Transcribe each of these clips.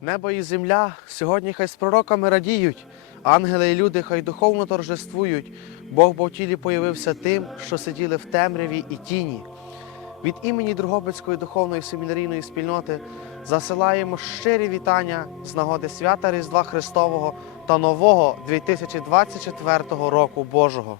Небо і земля сьогодні хай з пророками радіють, ангели і люди хай духовно торжествують. Бог бо в тілі появився тим, що сиділи в темряві і тіні. Від імені Другобицької духовної семінарійної спільноти засилаємо щирі вітання з нагоди свята Різдва Христового та нового 2024 року Божого.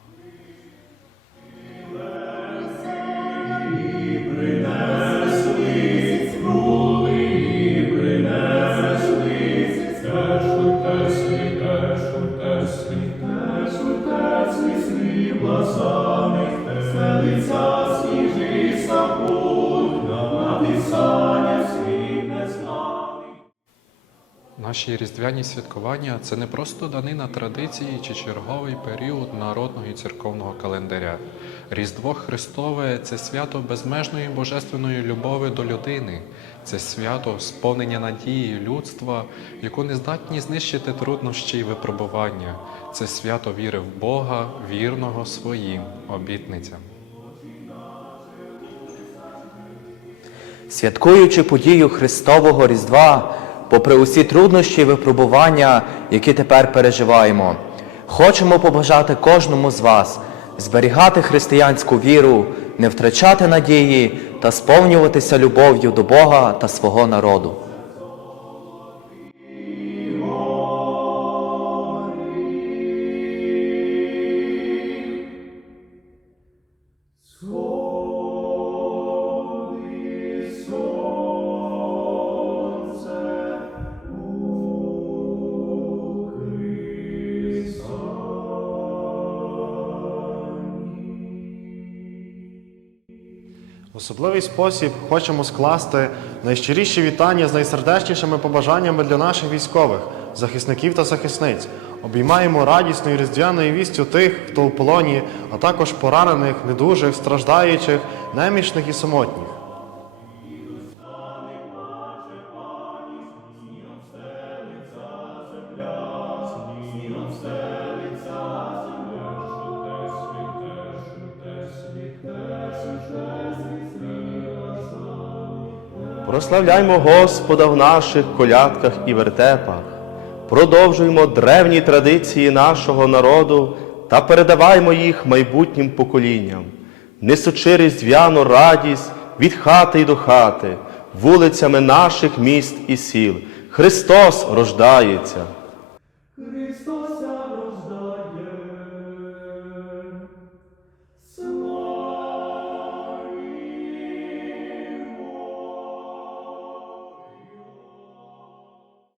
Святець, святець, свій срібла Наші різдвяні святкування це не просто данина традиції чи черговий період народного і церковного календаря. Різдво Христове це свято безмежної божественної любові до людини, це свято сповнення надії людства, яку не здатні знищити труднощі і випробування. Це свято віри в Бога, вірного своїм обітницям. Святкуючи подію Христового Різдва, попри усі труднощі і випробування, які тепер переживаємо, хочемо побажати кожному з вас зберігати християнську віру, не втрачати надії та сповнюватися любов'ю до Бога та свого народу. Особливий спосіб хочемо скласти найщиріші вітання з найсердечнішими побажаннями для наших військових, захисників та захисниць. Обіймаємо радісною різдвяною вістю тих, хто у полоні, а також поранених, недужих, страждаючих, немічних і самотніх. Прославляймо Господа в наших колядках і вертепах, продовжуємо древні традиції нашого народу та передаваймо їх майбутнім поколінням, несучи різдвяну радість від хати й до хати, вулицями наших міст і сіл. Христос рождається.